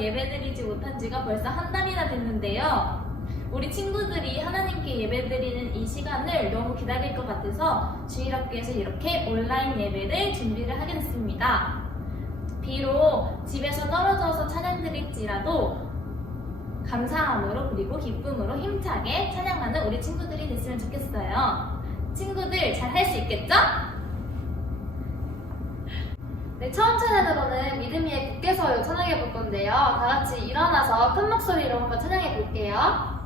예배드리지 못한 지가 벌써 한 달이나 됐는데요. 우리 친구들이 하나님께 예배드리는 이 시간을 너무 기다릴 것 같아서 주일학교에서 이렇게 온라인 예배를 준비를 하게 됐습니다. 비록 집에서 떨어져서 찬양드릴지라도 감사함으로 그리고 기쁨으로 힘차게 찬양하는 우리 친구들이 됐으면 좋겠어요. 친구들 잘 할 수 있겠죠? 네, 처음 찬양으로는 믿음 위에 굳게 서요 찬양해 볼 건데요. 다 같이 일어나서 큰 목소리로 한번 찬양해 볼게요.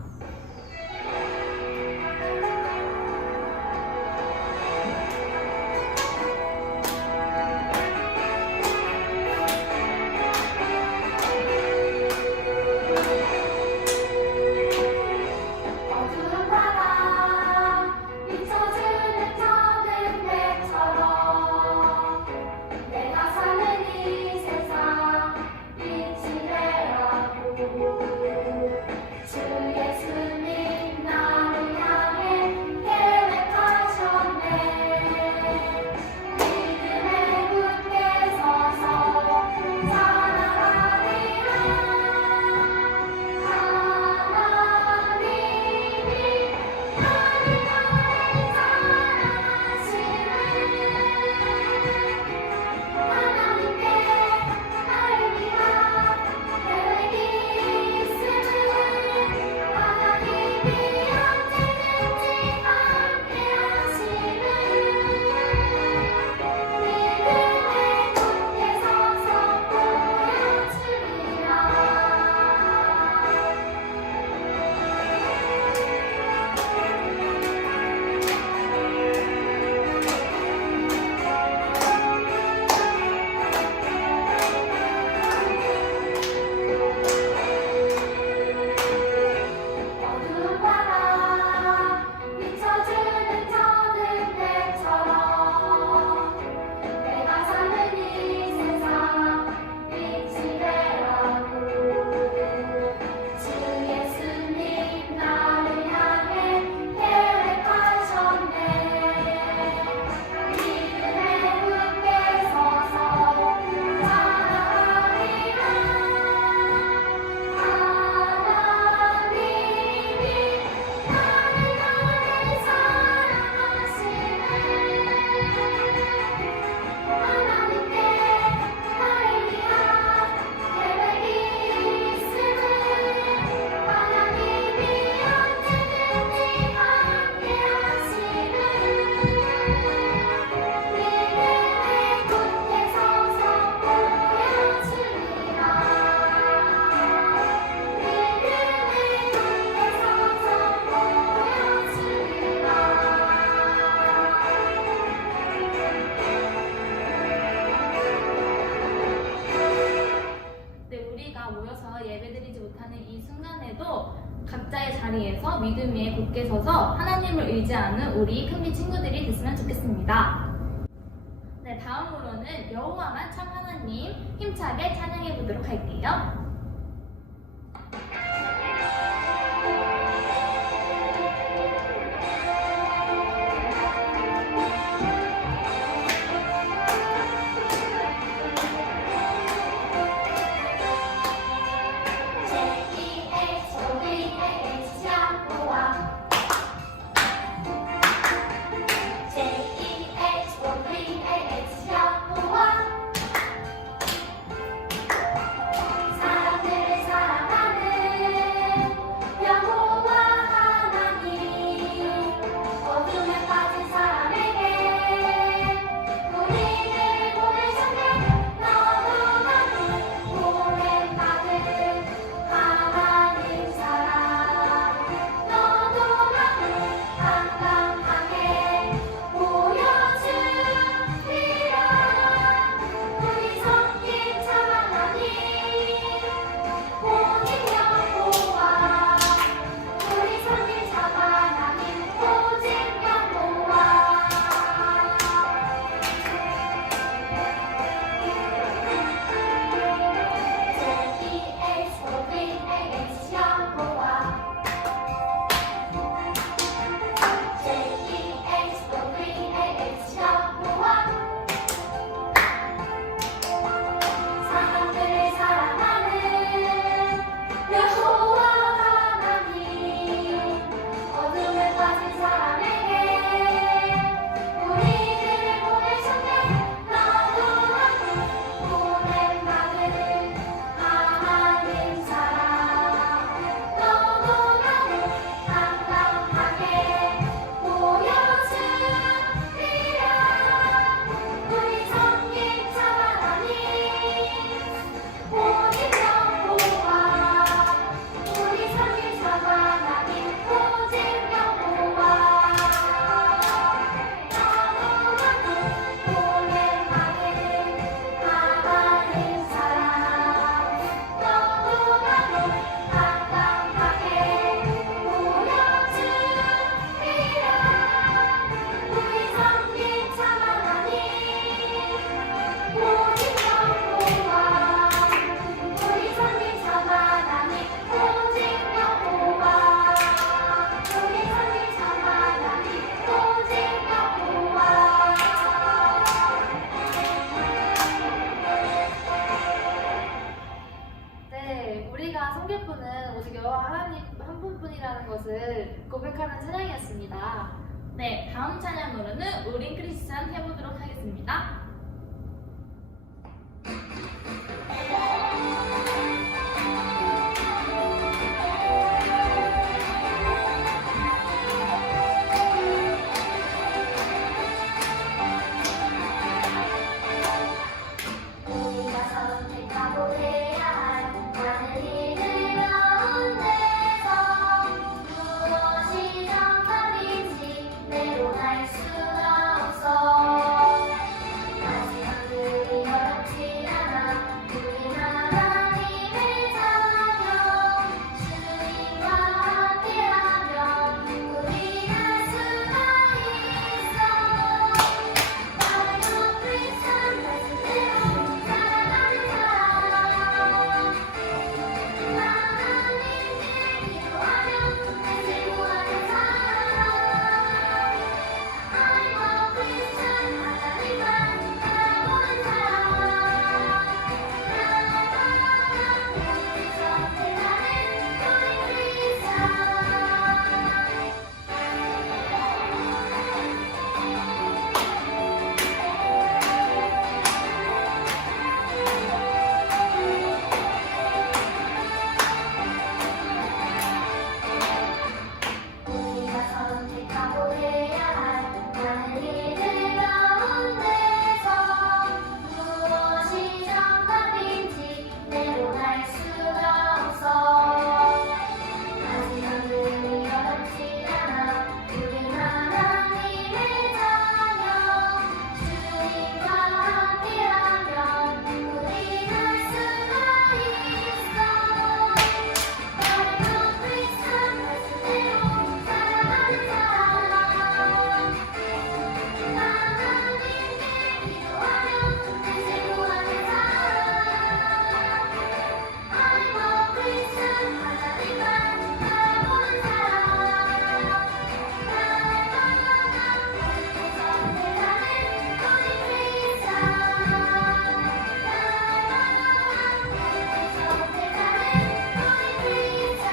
모여서 예배드리지 못하는 이 순간에도 각자의 자리에서 믿음 위에 굳게 서서 하나님을 의지하는 우리 큰비 친구들이 됐으면 좋겠습니다. 네, 다음으로는 여호와만 참 하나님 힘차게 찬양해 보도록 할게요. 사랑하는 뿐이라는 것을 고백하는 찬양이었습니다. 네, 다음 찬양으로는 우린 크리스찬 해보도록 하겠습니다. 우리가 선택하고 해야 할 많은 일들 가운데서 무엇이 정답인지 내론할 수가 없어. 하지만 그리 어렵지 않아. 우리 하나님의 자녀 주님과 함께하면 우리 할 수가 있어. 나도 크리스찬 말씀대로 살아가는 사람. 하나님께 기도하며 내 구하는 사람. I'm a Christian 하나님만 바라보는 사람. 우리 선택하는 우리 크리스찬. 우리가 선택하고 해야 할 많은 일들 가운데서 무엇이 정답인지 내론할 수가 없어. 하지만 그리 어렵지 않아. 우리 하나님의 자녀 주님과 함께하면 우리 할 수가 있어. 나도 크리스찬 말씀대로 살아가는 사람. 하나님께 기도하며 내 구하는 사람. I'm a Christian 하나님만 바라보는 사람. 우리 선택하는 우리 크리스찬. 우리 선택하는 우리 크리스찬.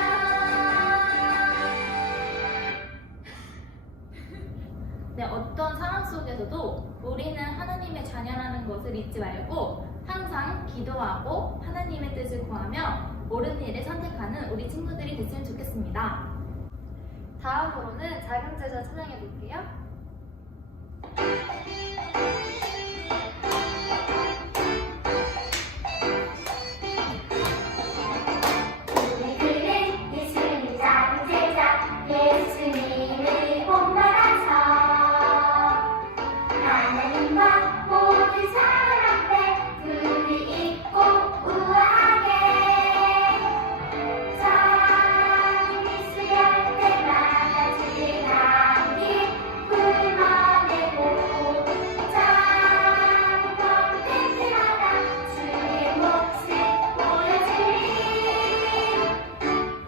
네, 어떤 상황 속에서도 우리는 하나님의 자녀라는 것을 잊지 말고 항상 기도하고 하나님의 뜻을 구하며 옳은 일을 선택하는 우리 친구들이 됐으면 좋겠습니다. 다음으로는 작은 제자 찬양해 볼게요. 우리들은 예수님 작은 제자 예수님을 본받아서 하나님과 모든 사람 앞에 불이 있고 우아하게 참 미수할 때마다 주의 감기 불만내고 참 때마다 주의 몫을 보여주리.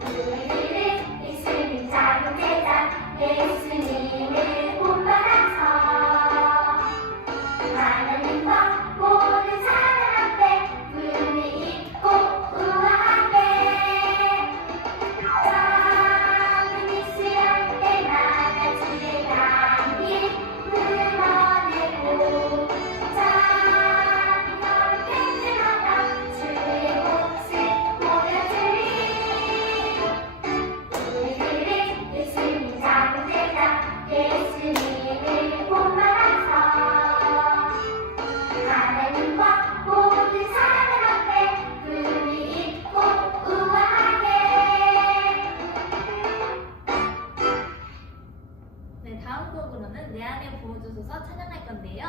우리들은 예수님 작은 제자 예수님을 본받아서 하나님과 모든 사람 앞에 분이 있고 우아하게 참 미수할 때마다 주의 감기 불러내고 참 때마다 주의 몫을 보여주리. 우리들은 예수님 작은 제자 예수님을 본받아서 하나님과 모든 사람 앞에 분이 있고 우아하게. 네, 다음 곡으로는 내 안에 부어주소서 찬양할 건데요.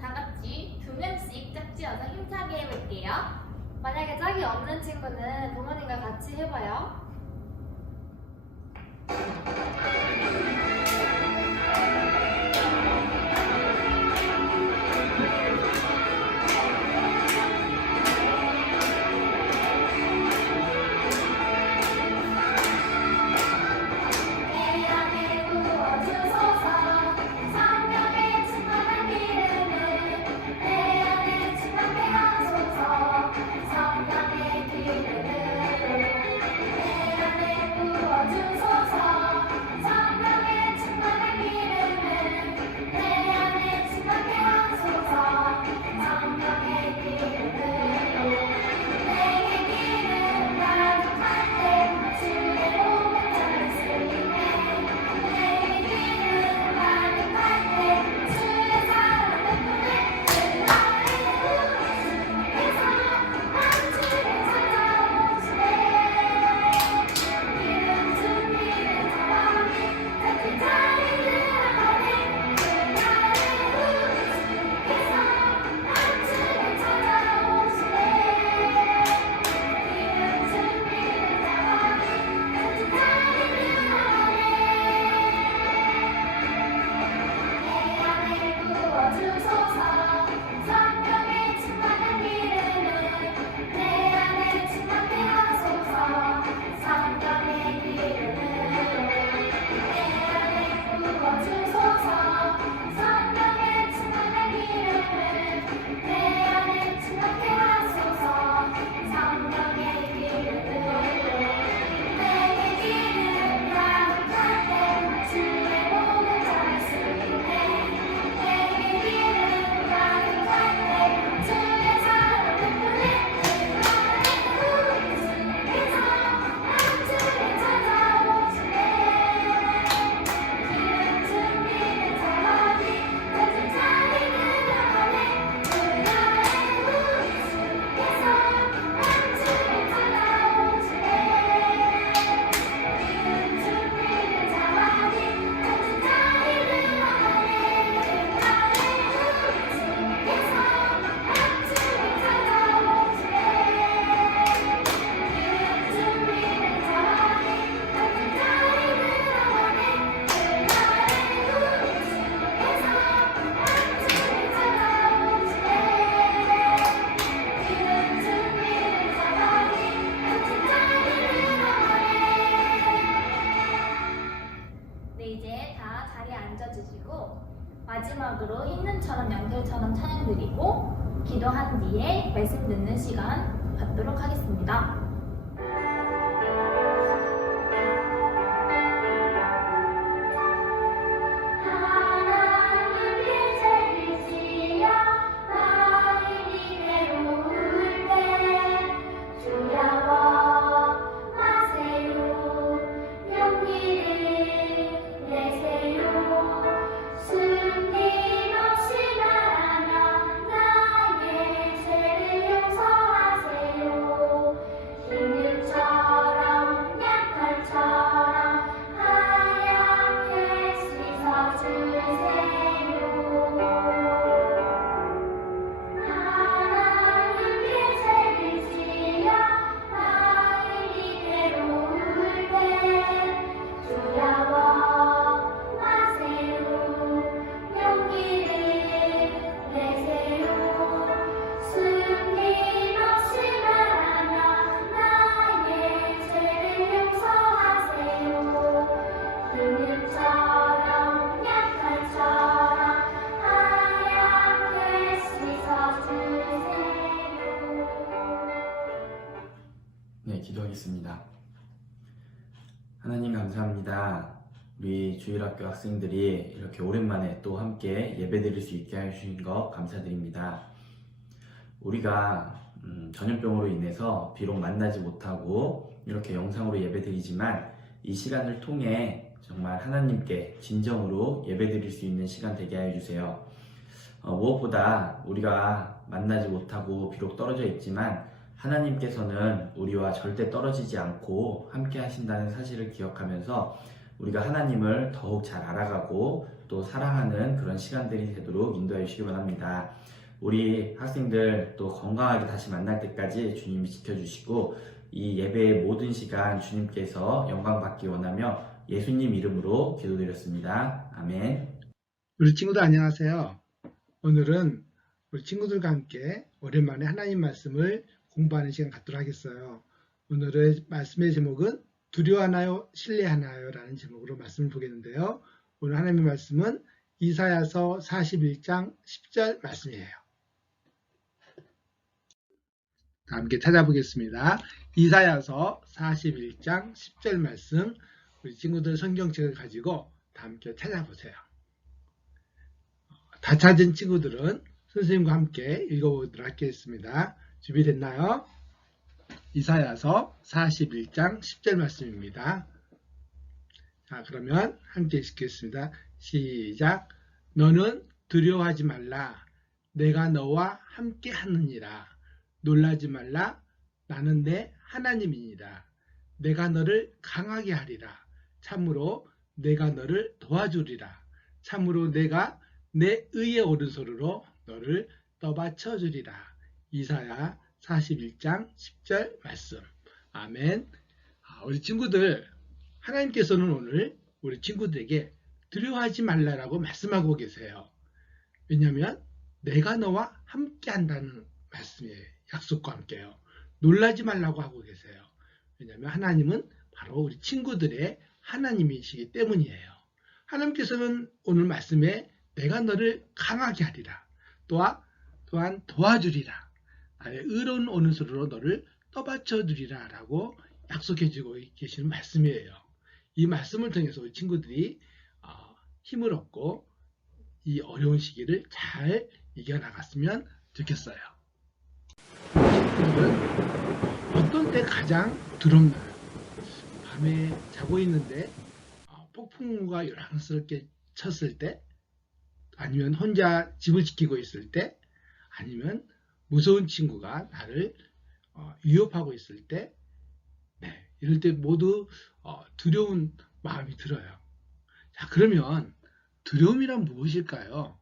다 같이 2명씩 짝지어서 힘차게 해볼게요. 만약에 짝이 없는 친구는 부모님과 같이 해봐요. 내 안에 부어주소서 성령의 충만한 기름을 내 안에 충만케 하소서. 성령의 기름으로 내 기도한 뒤에 말씀 듣는 시간 갖도록 하겠습니다. 하나님께 제비지어 마음이 외로울 때 두려워 마세요. 용기를 내세요. 숨김없이 말하며 나의 죄를 용서하세요. 흰눈처럼 약탈처럼 하얗게 씻어주세요. 하나님께 제비지어 마음이 외로울 때 두려워 마세요. 용기를 내세요. 숨김없이 말하며 나의 죄를 용서하세요. 흰눈처럼 약탈처럼 하얗게 씻어주세요. 네, 기도하겠습니다. 하나님 감사합니다. 우리 주일학교 학생들이 이렇게 오랜만에 또 함께 예배드릴 수 있게 해주신 것 감사드립니다. 우리가 전염병으로 인해서 비록 만나지 못하고 이렇게 영상으로 예배드리지만 이 시간을 통해 정말 하나님께 진정으로 예배드릴 수 있는 시간 되게 해주세요. 무엇보다 우리가 만나지 못하고 비록 떨어져 있지만 하나님께서는 우리와 절대 떨어지지 않고 함께 하신다는 사실을 기억하면서 우리가 하나님을 더욱 잘 알아가고 또 사랑하는 그런 시간들이 되도록 인도해 주시기 바랍니다. 우리 학생들 또 건강하게 다시 만날 때까지 주님이 지켜주시고 이 예배의 모든 시간 주님께서 영광 받기 원하며 예수님 이름으로 기도드렸습니다. 아멘. 우리 친구들 안녕하세요. 오늘은 우리 친구들과 함께 오랜만에 하나님 말씀을 공부하는 시간 갖도록 하겠어요. 오늘의 말씀의 제목은 두려워하나요? 신뢰하나요? 라는 제목으로 말씀을 보겠는데요. 오늘 하나님의 말씀은 이사야서 41장 10절 말씀이에요. 다 함께 찾아보겠습니다. 이사야서 41장 10절 말씀, 우리 친구들 성경책을 가지고 다 함께 찾아보세요. 다 찾은 친구들은 선생님과 함께 읽어보도록 하겠습니다. 준비됐나요? 이사야서 41장 10절 말씀입니다. 자, 그러면 함께 읽겠습니다. 시작. 너는 두려워하지 말라. 내가 너와 함께 하느니라. 놀라지 말라. 나는 내 하나님이니라. 내가 너를 강하게 하리라. 참으로 내가 너를 도와주리라. 참으로 내가 내 의의 오른손으로 너를 떠받쳐 주리라. 이사야 41장 10절 말씀. 아멘. 우리 친구들, 하나님께서는 오늘 우리 친구들에게 두려워하지 말라라고 말씀하고 계세요. 왜냐하면 내가 너와 함께 한다는 말씀이에요. 약속과 함께요. 놀라지 말라고 하고 계세요. 왜냐하면 하나님은 바로 우리 친구들의 하나님이시기 때문이에요. 하나님께서는 오늘 말씀에 내가 너를 강하게 하리라. 또한 도와주리라. 나의 의로운 오른손으로 너를 떠받쳐 주리라 라고 약속해주고 계시는 말씀이에요. 이 말씀을 통해서 우리 친구들이 힘을 얻고 이 어려운 시기를 잘 이겨나갔으면 좋겠어요. 친구들은 어떤 때 가장 두렵나요? 밤에 자고 있는데 폭풍우가 요란스럽게 쳤을 때, 아니면 혼자 집을 지키고 있을 때, 아니면 무서운 친구가 나를 위협하고 있을 때, 이럴 때 모두 두려운 마음이 들어요. 자, 그러면 두려움이란 무엇일까요?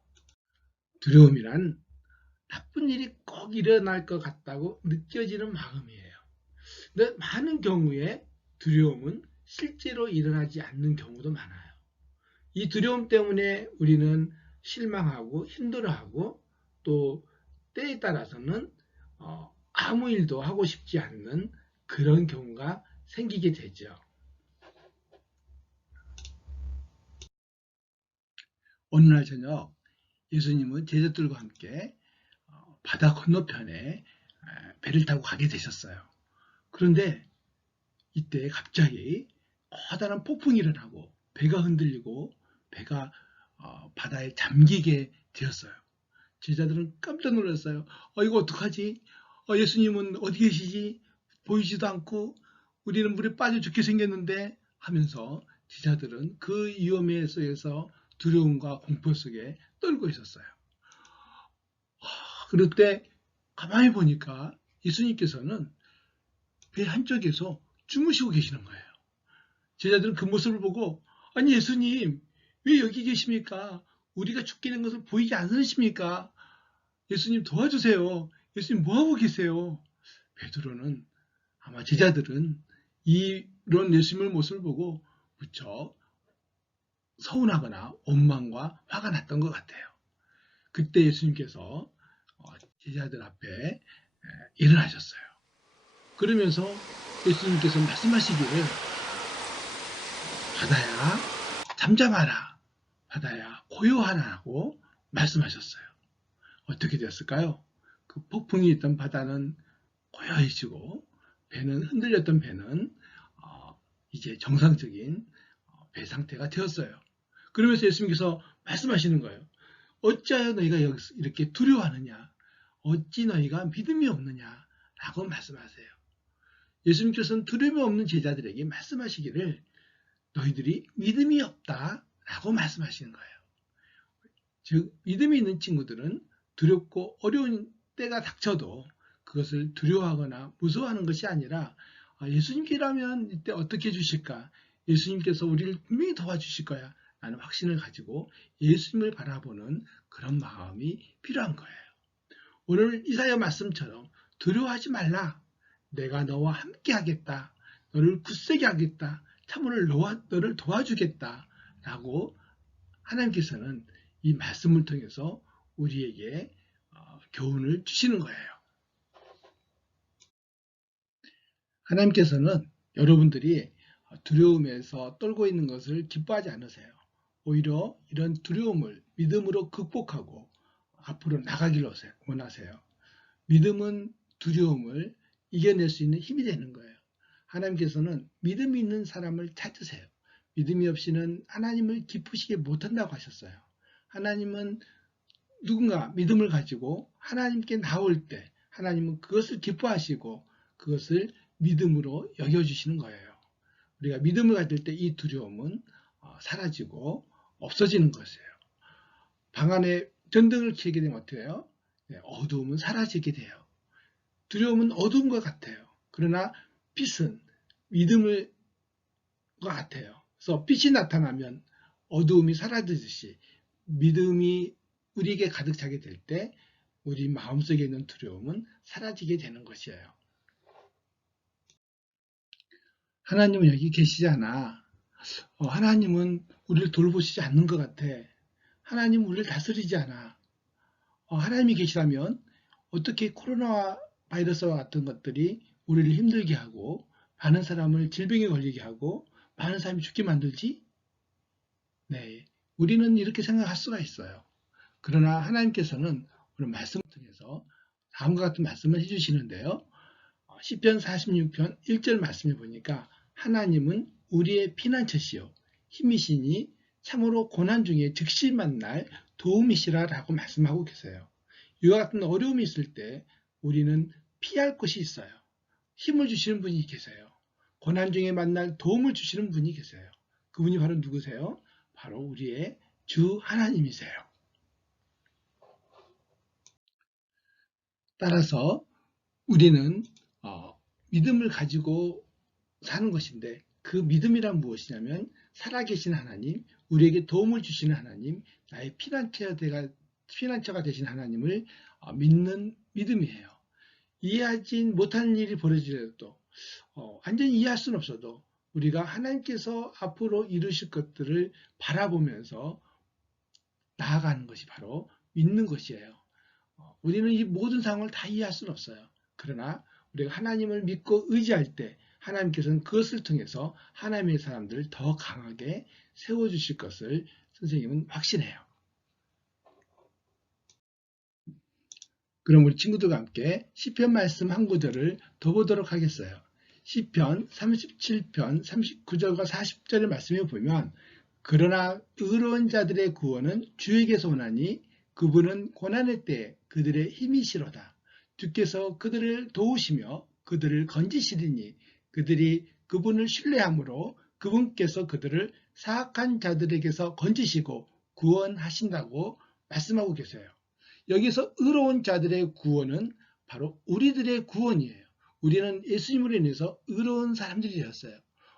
두려움이란 나쁜 일이 꼭 일어날 것 같다고 느껴지는 마음이에요. 근데 많은 경우에 두려움은 실제로 일어나지 않는 경우도 많아요. 이 두려움 때문에 우리는 실망하고 힘들어하고 또 때에 따라서는 아무 일도 하고 싶지 않는 그런 경우가 생기게 되죠. 어느 날 저녁 예수님은 제자들과 함께 바다 건너편에 배를 타고 가게 되셨어요. 그런데 이때 갑자기 커다란 폭풍이 일어나고 배가 흔들리고 배가 바다에 잠기게 되었어요. 제자들은 깜짝 놀랐어요. 이거 어떡하지? 예수님은 어디 계시지? 보이지도 않고 우리는 물에 빠져 죽게 생겼는데 하면서 제자들은 그 위험에 속에서 두려움과 공포 속에 떨고 있었어요. 그럴 때 가만히 보니까 예수님께서는 배 한쪽에서 주무시고 계시는 거예요. 제자들은 그 모습을 보고 아니 예수님 왜 여기 계십니까? 우리가 죽게 된 것을 보이지 않으십니까? 예수님 도와주세요. 예수님 뭐하고 계세요? 베드로는 아마 제자들은 이런 예수님의 모습을 보고 무척 서운하거나 원망과 화가 났던 것 같아요. 그때 예수님께서 제자들 앞에 일어나셨어요. 그러면서 예수님께서 말씀하시기를 바다야 잠잠하라, 바다야 고요하라고 말씀하셨어요. 어떻게 되었을까요? 그 폭풍이 있던 바다는 고요해지고 배는 흔들렸던 배는 이제 정상적인 배 상태가 되었어요. 그러면서 예수님께서 말씀하시는 거예요. 어찌하여 너희가 여기서 이렇게 두려워하느냐? 어찌 너희가 믿음이 없느냐? 라고 말씀하세요. 예수님께서는 두려움이 없는 제자들에게 말씀하시기를 너희들이 믿음이 없다 라고 말씀하시는 거예요. 즉 믿음이 있는 친구들은 두렵고 어려운 때가 닥쳐도 그것을 두려워하거나 무서워하는 것이 아니라 예수님께라면 이때 어떻게 해주실까? 예수님께서 우리를 분명히 도와주실 거야 라는 확신을 가지고 예수님을 바라보는 그런 마음이 필요한 거예요. 오늘 이사야 말씀처럼 두려워하지 말라. 내가 너와 함께 하겠다. 너를 굳세게 하겠다. 참으로 너를 도와주겠다. 라고 하나님께서는 이 말씀을 통해서 우리에게 교훈을 주시는 거예요. 하나님께서는 여러분들이 두려움에서 떨고 있는 것을 기뻐하지 않으세요. 오히려 이런 두려움을 믿음으로 극복하고 앞으로 나가기를 원하세요. 믿음은 두려움을 이겨낼 수 있는 힘이 되는 거예요. 하나님께서는 믿음이 있는 사람을 찾으세요. 믿음이 없이는 하나님을 기쁘시게 못한다고 하셨어요. 하나님은 누군가 믿음을 가지고 하나님께 나올 때 하나님은 그것을 기뻐하시고 그것을 믿음으로 여겨주시는 거예요. 우리가 믿음을 가질 때 이 두려움은 사라지고 없어지는 것이에요. 방 안에 전등을 켜게 되면 어떻게 해요? 어두움은 사라지게 돼요. 두려움은 어두움과 같아요. 그러나 빛은 믿음과 같아요. 그래서 빛이 나타나면 어두움이 사라지듯이 믿음이 우리에게 가득 차게 될 때 우리 마음속에 있는 두려움은 사라지게 되는 것이에요. 하나님은 여기 계시잖아. 하나님은 우리를 돌보시지 않는 것 같아. 하나님은 우리를 다스리지 않아. 하나님이 계시라면 어떻게 코로나 바이러스와 같은 것들이 우리를 힘들게 하고 많은 사람을 질병에 걸리게 하고 많은 사람이 죽게 만들지? 네, 우리는 이렇게 생각할 수가 있어요. 그러나 하나님께서는 오늘 말씀을 통해서 다음과 같은 말씀을 해주시는데요. 시편 46편 1절 말씀에 보니까 하나님은 우리의 피난처시요 힘이시니 참으로 고난 중에 즉시 만날 도움이시라 라고 말씀하고 계세요. 이와 같은 어려움이 있을 때 우리는 피할 곳이 있어요. 힘을 주시는 분이 계세요. 고난 중에 만날 도움을 주시는 분이 계세요. 그분이 바로 누구세요? 바로 우리의 주 하나님이세요. 따라서 우리는 믿음을 가지고 사는 것인데 그 믿음이란 무엇이냐면 살아계신 하나님, 우리에게 도움을 주시는 하나님, 나의 피난처가 되신 하나님을 믿는 믿음이에요. 이해하지 못하는 일이 벌어지더라도 완전히 이해할 수는 없어도 우리가 하나님께서 앞으로 이루실 것들을 바라보면서 나아가는 것이 바로 믿는 것이에요. 우리는 이 모든 상황을 다 이해할 수는 없어요. 그러나 우리가 하나님을 믿고 의지할 때 하나님께서는 그것을 통해서 하나님의 사람들을 더 강하게 세워주실 것을 선생님은 확신해요. 그럼 우리 친구들과 함께 시편 말씀 한 구절을 더 보도록 하겠어요. 시편 37편 39절과 40절의 말씀에 보면 그러나 의로운 자들의 구원은 주에게서 오나니 그분은 고난의 때에 그들의 힘이시로다. 주께서 그들을 도우시며 그들을 건지시리니 그들이 그분을 신뢰함으로 그분께서 그들을 사악한 자들에게서 건지시고 구원하신다고 말씀하고 계세요. 여기서 의로운 자들의 구원은 바로 우리들의 구원이에요. 우리는 예수님으로 인해서 의로운 사람들이 되었어요.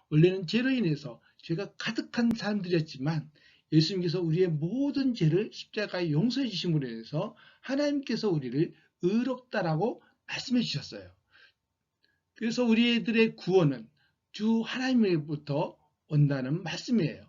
원래는 죄로 인해서 죄가 가득한 사람들이었지만 예수님께서 우리의 모든 죄를 십자가에 용서해 주심으로 인해서 하나님께서 우리를 의롭다라고 말씀해 주셨어요. 그래서 우리들의 구원은 주 하나님으로부터 온다는 말씀이에요.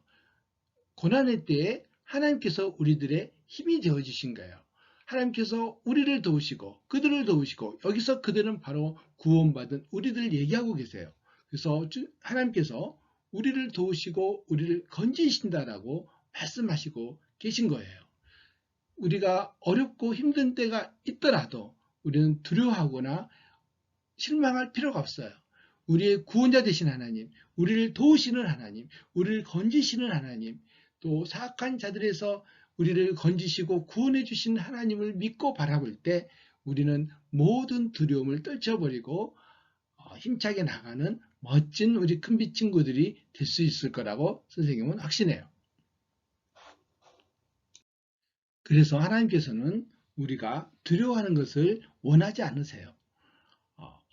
고난의 때에 하나님께서 우리들의 힘이 되어 주신 거예요. 하나님께서 우리를 도우시고 그들을 도우시고 여기서 그들은 바로 구원받은 우리들을 얘기하고 계세요. 그래서 하나님께서 우리를 도우시고 우리를 건지신다라고 말씀하시고 계신 거예요. 우리가 어렵고 힘든 때가 있더라도 우리는 두려워하거나 실망할 필요가 없어요. 우리의 구원자 되신 하나님, 우리를 도우시는 하나님, 우리를 건지시는 하나님, 또 사악한 자들에서 우리를 건지시고 구원해 주신 하나님을 믿고 바라볼 때 우리는 모든 두려움을 떨쳐버리고 힘차게 나가는 멋진 우리 큰빛 친구들이 될 수 있을 거라고 선생님은 확신해요. 그래서 하나님께서는 우리가 두려워하는 것을 원하지 않으세요.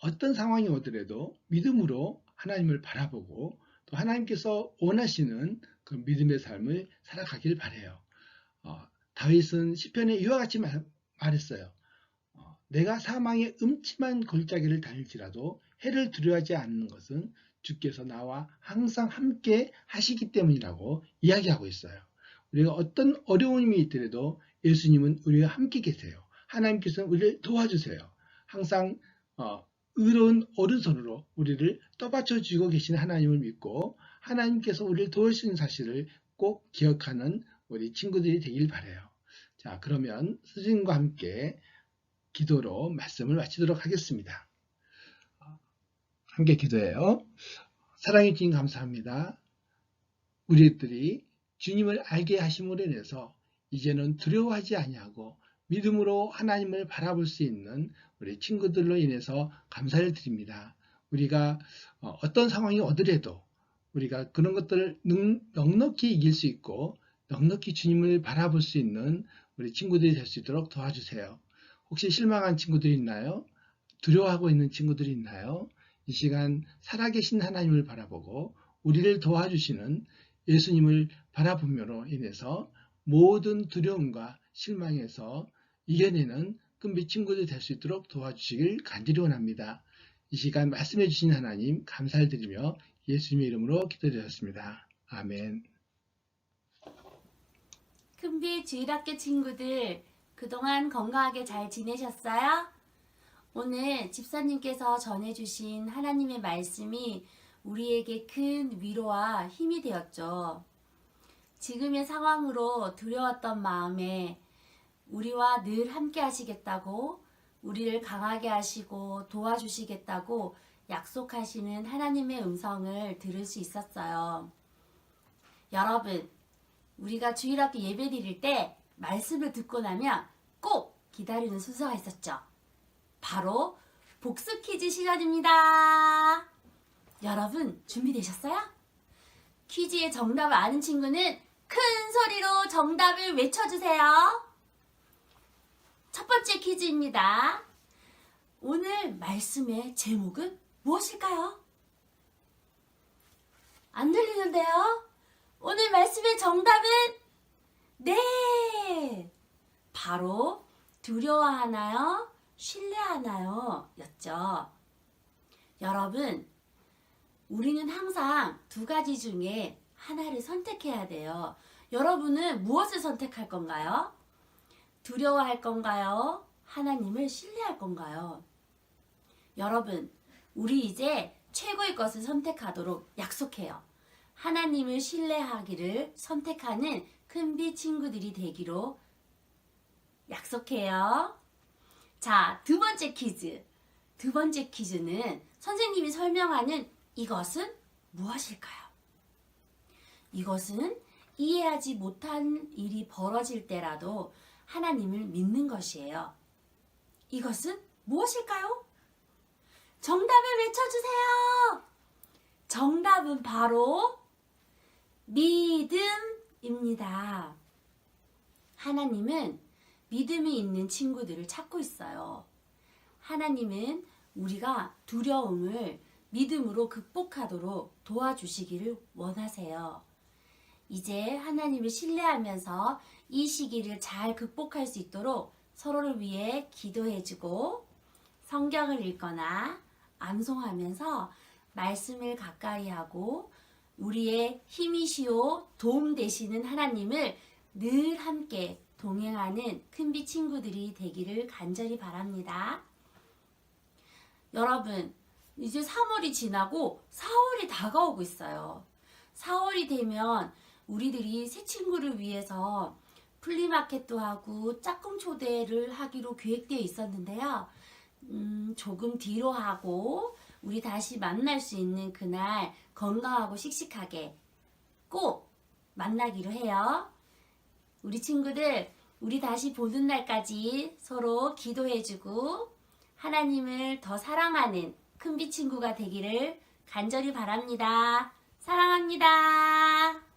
어떤 상황이 오더라도 믿음으로 하나님을 바라보고 또 하나님께서 원하시는 그 믿음의 삶을 살아가길 바라요. 다윗은 시편에 이와 같이 말했어요. 내가 사망의 음침한 골짜기를 다닐지라도 해를 두려워하지 않는 것은 주께서 나와 항상 함께 하시기 때문이라고 이야기하고 있어요. 우리가 어떤 어려움이 있더라도 예수님은 우리와 함께 계세요. 하나님께서는 우리를 도와주세요. 항상 의로운 오른손으로 우리를 떠받쳐 주고 계신 하나님을 믿고 하나님께서 우리를 도우시는 사실을 꼭 기억하는 우리 친구들이 되길 바라요. 자, 그러면 선생님과 함께 기도로 말씀을 마치도록 하겠습니다. 함께 기도해요. 사랑해 주님 감사합니다. 우리들이 주님을 알게 하심으로 인해서 이제는 두려워하지 아니하고 믿음으로 하나님을 바라볼 수 있는 우리 친구들로 인해서 감사를 드립니다. 우리가 어떤 상황이 오더라도 우리가 그런 것들을 넉넉히 이길 수 있고 넉넉히 주님을 바라볼 수 있는 우리 친구들이 될 수 있도록 도와주세요. 혹시 실망한 친구들이 있나요? 두려워하고 있는 친구들이 있나요? 이 시간 살아계신 하나님을 바라보고 우리를 도와주시는 예수님을 바라봄으로 인해서 모든 두려움과 실망에서 이겨내는 끈비 친구들 될 수 있도록 도와주시길 간절히 원합니다. 이 시간 말씀해 주신 하나님 감사를 드리며 예수님의 이름으로 기도드렸습니다. 아멘. 큰빛 주일학교 친구들 그동안 건강하게 잘 지내셨어요? 오늘 집사님께서 전해주신 하나님의 말씀이 우리에게 큰 위로와 힘이 되었죠. 지금의 상황으로 두려웠던 마음에 우리와 늘 함께 하시겠다고 우리를 강하게 하시고 도와주시겠다고 약속하시는 하나님의 음성을 들을 수 있었어요. 여러분, 우리가 주일학교 예배 드릴 때 말씀을 듣고 나면 꼭 기다리는 순서가 있었죠. 바로 복습 퀴즈 시간입니다. 여러분 준비되셨어요? 퀴즈의 정답을 아는 친구는 큰 소리로 정답을 외쳐주세요. 첫 번째 퀴즈입니다. 오늘 말씀의 제목은 무엇일까요? 안 들리는데요? 오늘 말씀의 정답은 네! 바로 두려워하나요? 신뢰하나요? 였죠. 여러분, 우리는 항상 두 가지 중에 하나를 선택해야 돼요. 여러분은 무엇을 선택할 건가요? 두려워할 건가요? 하나님을 신뢰할 건가요? 여러분, 우리 이제 최고의 것을 선택하도록 약속해요. 하나님을 신뢰하기를 선택하는 큰비 친구들이 되기로 약속해요. 자, 두 번째 퀴즈. 두 번째 퀴즈는 선생님이 설명하는 이것은 무엇일까요? 이것은 이해하지 못한 일이 벌어질 때라도 하나님을 믿는 것이에요. 이것은 무엇일까요? 정답을 외쳐주세요. 정답은 바로 믿음입니다. 하나님은 믿음이 있는 친구들을 찾고 있어요. 하나님은 우리가 두려움을 믿음으로 극복하도록 도와주시기를 원하세요. 이제 하나님을 신뢰하면서 이 시기를 잘 극복할 수 있도록 서로를 위해 기도해주고 성경을 읽거나 암송하면서 말씀을 가까이 하고 우리의 힘이시오 도움 되시는 하나님을 늘 함께 동행하는 큰비 친구들이 되기를 간절히 바랍니다. 여러분, 이제 3월이 지나고 4월이 다가오고 있어요. 4월이 되면 우리들이 새 친구를 위해서 플리마켓도 하고 짝꿍 초대를 하기로 계획되어 있었는데요. 조금 뒤로 하고 우리 다시 만날 수 있는 그날 건강하고 씩씩하게 꼭 만나기로 해요. 우리 친구들, 우리 다시 보는 날까지 서로 기도해주고 하나님을 더 사랑하는 큰비 친구가 되기를 간절히 바랍니다. 사랑합니다.